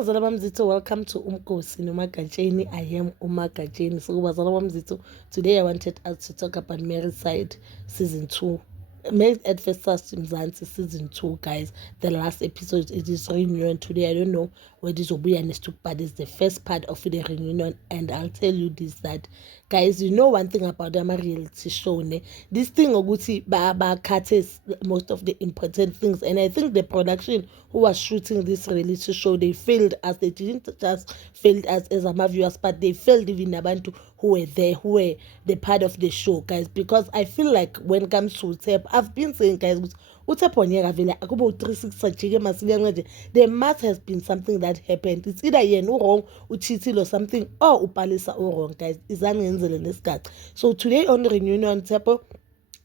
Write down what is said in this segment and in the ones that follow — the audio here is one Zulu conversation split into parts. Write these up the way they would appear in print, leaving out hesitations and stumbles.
Bazala bamzitho, welcome to Umkosi Nomagatsheni. I am Umagatsheni. So bazala bamzitho, today I wanted us to talk about Married Side season 2. Married at First Sight Mzansi season 2, guys. The last episode, it is reunion today. I don't know where this will be understood, but it's the first part of the reunion. And I'll tell you this, that guys, you know one thing about the reality show, ne? This thing oguti ba cuts most of the important things, and I think the production who was shooting this reality show, they failed us. They didn't just failed us as our viewers, but they failed even abantu who were there, who were the part of the show, guys. Because I feel like when it comes to Uthep, I've been saying, guys, Uthep onyeka vele akubo 360 masiya, there must have been something that happened. It's either yena wrong, uchithile or something, or upalisa wrong, guys. Izangenzele nesikhathi. So today on reunion, Uthep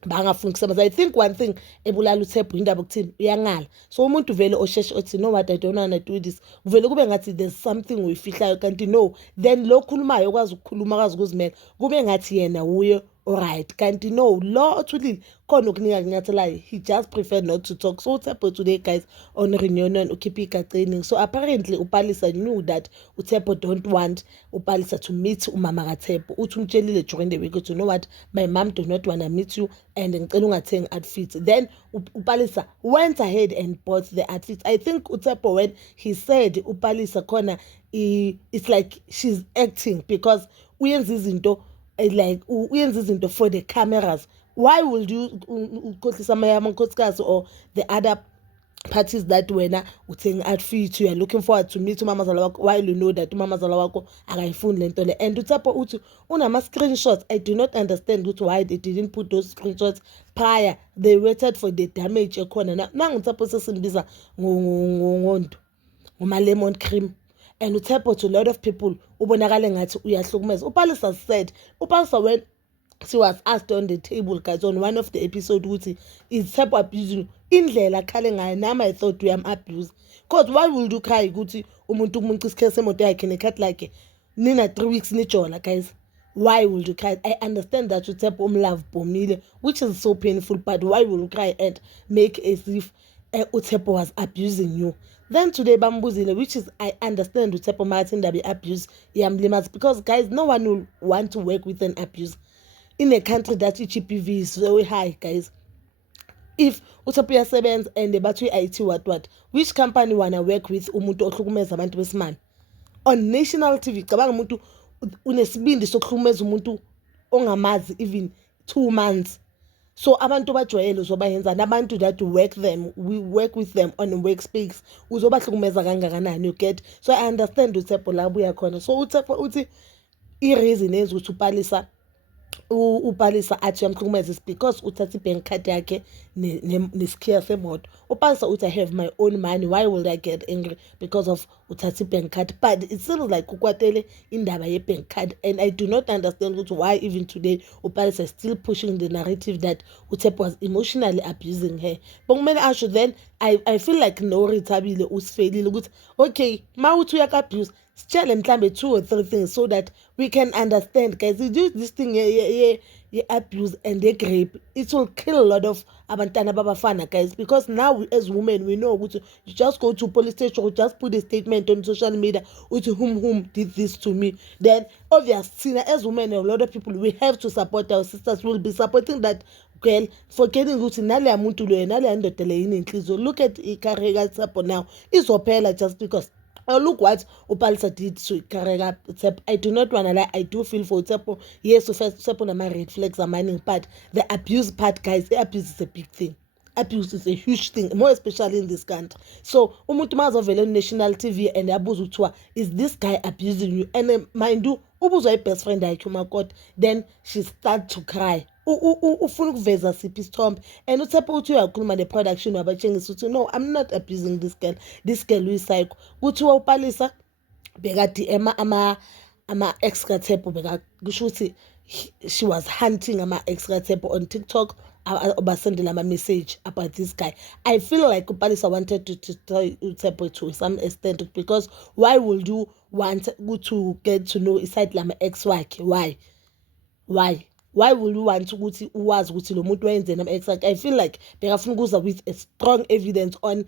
bangafuni kusebenza. I think one thing ebulala uThephu indaba ukuthini uyangala. So umuntu vele osheshe othi no, what I don't want to do this, vele kube ngathi there's something uyifihlayo kanti no, then lo khulumayo okwazi ukukhuluma akwazi ukuzimela kube ngathi yena uye alright kanti no, lo othulile khona ukunika kunyathelayo, he just preferred not to talk. So Uthephu today, guys, on reunion ukhipha igaceni. So apparently uPalisa knew that Uthephu don't want uPalisa to meet umama kaThephu. Uthi umtshelile during the week, you know what, my mom do not want to meet you and ngicela ungathengi outfits. Then uPalisa went ahead and bought the outfits. I think Uthephu, when he said uPalisa khona, it's like she's acting because uyenza izinto like uyenza izinto for the cameras. Why would you ukhohlisa amankosikazi or the other parties that wena uthenga outfit, you are looking forward to meet umamazala wakho while you know that umamazala wakho akayifuni lento le? And Uthephu uthi unama screenshots. I do not understand why they didn't put those screenshots prior. They waited for the damage ekhona. Nangu Uthephu sesimbiza ngondo ngoma lemon cream. And Uthephu to a lot of people ubonakale ngathi uyahlukumeza. uPalisa said, uPalisa when she was asked on the table, guys, on one of the episode, ukuthi is Uthephu abusing indlela khale ngayo, nami I thought we am abuse. Because why would you cry ukuthi umuntu umuntu isikhe semoto yakhe nekhathi lakhe nina 3 weeks nijola, guys? Why would you cry? I understand that Uthephu umlove Bomile, which is so painful, but why would you cry and make as if Uthephu was abusing you? Then today bambuzile, which is, I understand Uthephu Martin that be abuse yamlimas, because guys, no one will want to work with an abuse in a country that GPV is very high, guys. If Uthephu uyasebenza and bathi IT what, which company wanna work with umuntu ohlukumeza abantu besimanje on national TV? Cabanga umuntu unesibindi sokuhlukumeza umuntu ongamazi even 2 months. So abantu bajwayele uzobayenza nabantu that we work with them on a workspace uzobahlukumeza kangakanani, you get? So I understand Uthephu la buya khona. So Uthephu uthi i-reason enza ukuthi uPalisa athi yamhlukumeza is because uthatha ibank card yakhe nesikhiya semoto. uPalisa uthi I have my own money, why would I get angry because of uthatha ibank card? But it seems like ukwatele indaba ye-bank card, and I do not understand why even today uPalisa is still pushing the narrative that Uthephu was emotionally abusing her. But kumele asho, then I feel like no Rithabile usifelile ukuthi okay, ma uthi uyaka-abuse, sitshele mhlambe 2 or 3 things so that we can understand, guys. You do this thing abuse and rape, it will kill a lot of abantwana babafana, guys, because now as women we know you just go to police station or just put a statement on social media with whom did this to me. Then obviously as women, a lot of people, we have to support our sisters. Will be supporting that girl, forgetting ukuthi nale muntu lo nale andoda le inenhliziyo. Look at ikareka Uthephu now izophela just because look what uPalisa did to Karega Uthephu. I do not want to lie, I do feel for Uthephu. Yes, Uthephu nama red flags are mining, but the abuse part, guys, the abuse is a big thing. Abuse is a huge thing, more especially in this country. So umuntu mazovela on national TV and abuza uthiwa is this guy abusing you? And mind you, ubuzwa i-best friend yakhe umakoti, then she start to cry. Ufuna ukuveza siphi isithombe, and Uthephu uthi uyakhuluma ne-production wabatshengisa uthi no, I'm not abusing this girl uyipsycho. Kuthiwa uPalisa beka-DM ama-ex kaThephu, kusho ukuthi she was hunting ama-ex kaThephu on TikTok, basendela ama-message about this guy. I feel like uPalisa wanted to tell Uthephu to some extent, because why would you want to get to know iside lama-ex wakhe? Why will you want ukuthi uwazi ukuthi lo muntu wayenzeni ama-ex wakhe? I feel like bekafuna ukuza with a strong evidence on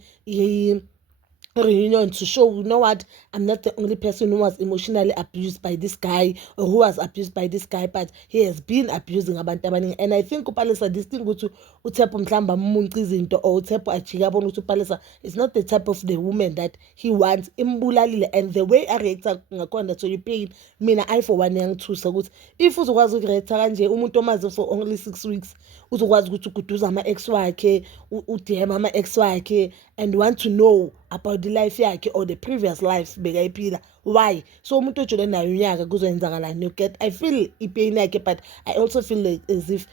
reunion to show, you know what, I'm not the only person who was emotionally abused by this guy or who was abused by this guy, but he has been abusing abantu abaningi. And I think uPalesa, this thing ukuthi uThepho mhlamba amunca izinto or uThepho ajike abona ukuthi uPalesa is not the type of the woman that he wants, imbulalile. And the way I react ngakhona to pain, mina I for one yangithusa ukuthi if uzokwazi ukureact kanje umuntu omazi for only 6 weeks uzokwazi ukuthi uguduza ama-ex wakhe, udm ama-ex wakhe and want to know about the life yakhe or the previous life bekayiphila. Why? So umuntu ojule nayo unyaka kuzoyenzakalani, you get? I feel ipain yakhe, but I also feel like as if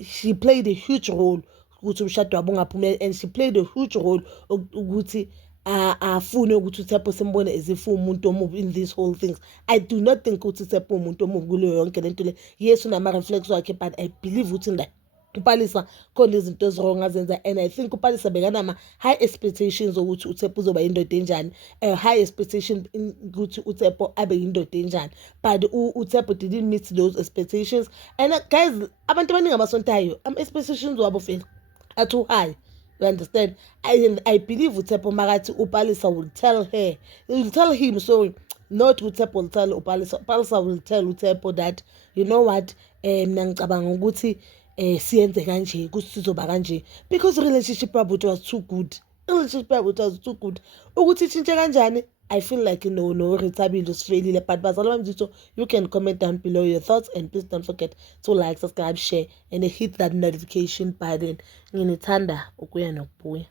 she played a huge role ukuthi umshado wabo ungaphumeleli, and she played a huge role ukuthi afune ukuthi uThepho simbone as if umuntu omubi in these whole things. I do not think ukuthi uThepho umuntu omubi kuleyo yonke lento le. Yes, unama-reflex wakhe, but I believe ukuthi la uPalesa khona izinto ezirong azenza. And I think uPalesa bekanama high expectations ukuthi uThepho uzoba indoda enjani, high expectation ukuthi uThepho abe indoda enjani, but uThepho didn't meet those expectations. And guys, abantu abaningi abasontayo ama-expectations wabo fela are too high. You understand? I believe uThepho makathi uPalesa will tell her, he will tell him, sorry, not uThepho will tell uPalesa. uPalesa will tell uThepho that, you know what, mina ngicabanga ukuthi siyenze kanje ukuthi sizoba kanje, because relationship yabo was too good. Relationship yabo was too good. Ukuthi itshintshe kanjani, I feel like no Retabile is failure. But Bazalwa, you can comment down below your thoughts, and please don't forget to like, subscribe, share, and hit that notification button. Nginithanda ukuya nokubuya.